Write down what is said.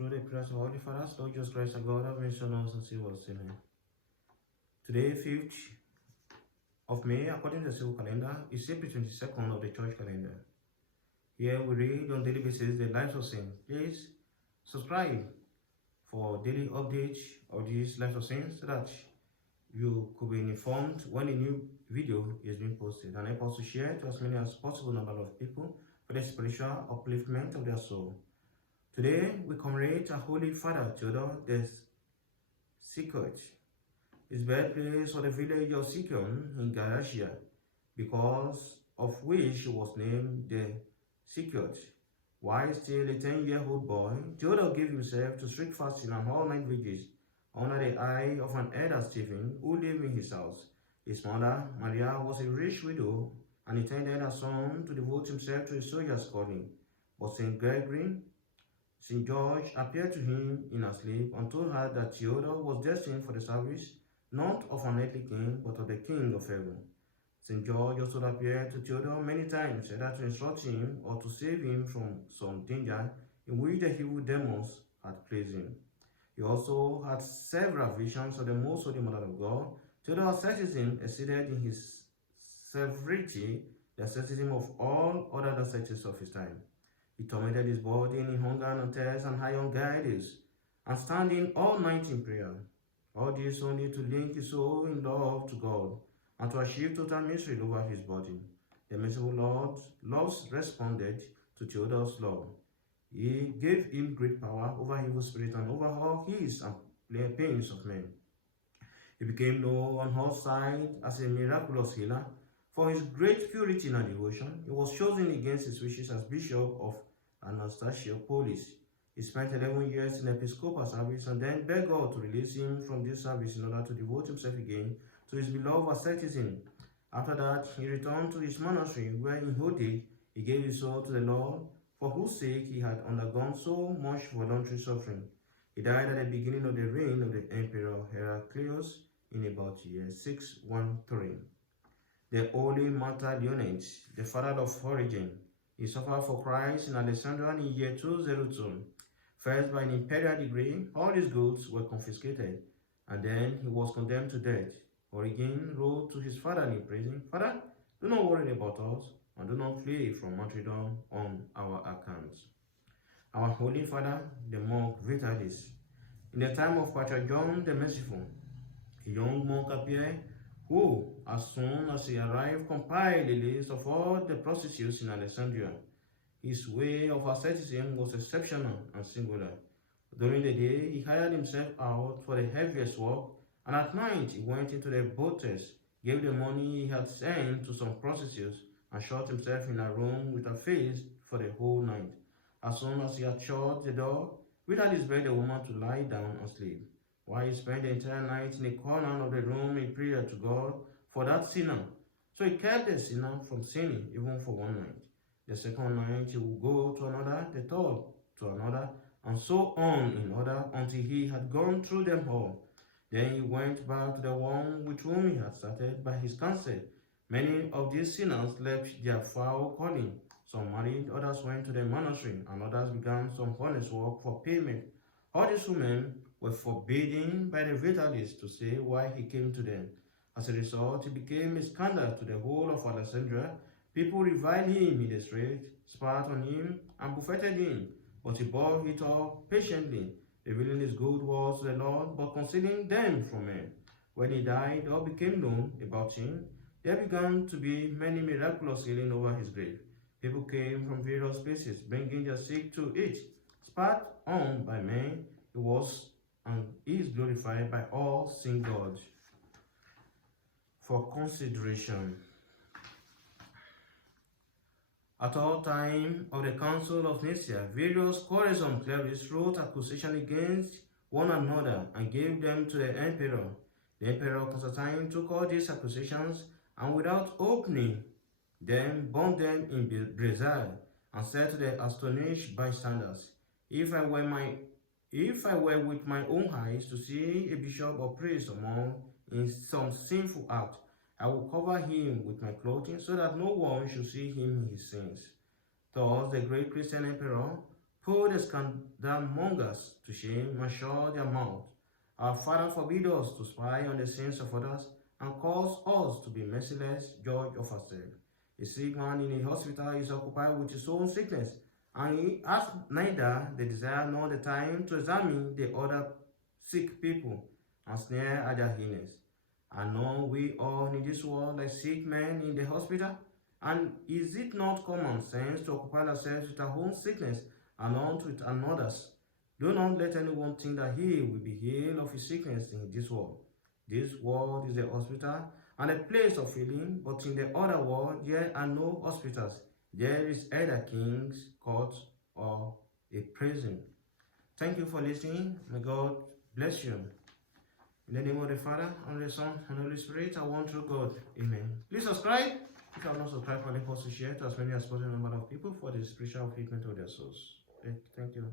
Through the prayers of Holy Fathers, Lord Jesus Christ, our God, have mentioned us and save us. Amen. Today, 5th of May, according to the civil calendar, is April 22nd of the church calendar. Here we read on daily basis the lives of saints. Please subscribe for daily updates of these lives of saints so that you could be informed when a new video is being posted, and help us to share to as many as possible number of people for the spiritual upliftment of their soul. Today we commemorate our Holy Father Theodore the Second. His birthplace was the village of Sikon in Galatia, because of which he was named the Second. While still a 10-year-old boy, Theodore gave himself to strict fasting and all-night vigils under the eye of an elder Stephen, who lived in his house. His mother, Maria, was a rich widow and intended her son to devote himself to a soldier's calling. But St. George appeared to him in her sleep and told her that Theodore was destined for the service not of an earthly king, but of the King of heaven. St. George also appeared to Theodore many times, either to instruct him or to save him from some danger in which the evil demons had placed him. He also had several visions of the Most Holy Mother of God. Theodore's asceticism exceeded in his severity the asceticism of all other ascetics of his time. He tormented his body in hunger and thirst and high on guidance, and standing all night in prayer. All this only to link his soul in love to God and to achieve total misery over his body. The merciful Lord's love responded to Theodore's love. He gave him great power over evil spirits and over all his and pains of men. He became known on all sides as a miraculous healer. For his great purity and devotion, he was chosen against his wishes as Bishop of Anastasiapolis. He spent 11 years in episcopal service and then begged God to release him from this service in order to devote himself again to his beloved asceticism. After that, he returned to his monastery, where in old age he gave his soul to the Lord, for whose sake he had undergone so much voluntary suffering. He died at the beginning of the reign of the Emperor Heraclius in about year 613. The Holy Martyr Leonid, the father of Origen, he suffered for Christ in Alexandria in year 202. First, by an imperial decree, all his goods were confiscated, and then he was condemned to death. Origen wrote to his father in prison, "Father, do not worry about us, and do not flee from martyrdom on our account." Our Holy Father, the monk Vitalis, in the time of Patriarch John the Merciful, a young monk appeared who, as soon as he arrived, compiled a list of all the prostitutes in Alexandria. His way of asceticism was exceptional and singular. During the day, he hired himself out for the heaviest work, and at night he went into the boates, gave the money he had sent to some prostitutes, and shut himself in a room with a face for the whole night. As soon as he had shut the door, Vitalis begged the woman to lie down and sleep, while he spent the entire night in a corner of the room in prayer to God for that sinner. So he kept the sinner from sinning even for one night. The second night he would go to another, the third to another, and so on in order until he had gone through them all. Then he went back to the one with whom he had started by his counsel. Many of these sinners left their foul calling. Some married, others went to the monastery, and others began some honest work for payment. All these women were forbidden by the Vitalis to say why he came to them. As a result, he became a scandal to the whole of Alexandria. People reviled him in the street, spat on him, and buffeted him, but he bore it all patiently, revealing his good works to the Lord, but concealing them from men. When he died, all became known about him. There began to be many miraculous healing over his grave. People came from various places, bringing their sick to it. Spat on by men, he was and is glorified by all seeing God. For consideration. At all time of the Council of Nicaea, various quarrelsome clerics wrote accusations against one another and gave them to the emperor. The Emperor Constantine took all these accusations and, without opening them, burned them in brazier, and said to the astonished bystanders, If I were with my own eyes to see a bishop or priest among in some sinful act, I will cover him with my clothing so that no one should see him in his sins. Thus, the great Christian emperor Put the scandalmongers to shame and shut their mouth. Our Father, forbid us to spy on the sins of others and cause us to be merciless judge of ourselves. A sick man in a hospital is occupied with his own sickness, and he has neither the desire nor the time to examine the other sick people and sneer at their illness. Are not we all in this world like sick men in the hospital? And is it not common sense to occupy ourselves with our own sickness and not with another's? Do not let anyone think that he will be healed of his sickness in this world. This world is a hospital and a place of healing, but in the other world there are no hospitals. There is either king's court or a prison. Thank you for listening. May God bless you. In the name of the Father, and the Son, and the Holy Spirit, I want through God. Amen. Please subscribe. If you have not subscribed, please also share to as many as possible number of people for the spiritual upliftment of their souls. Thank you.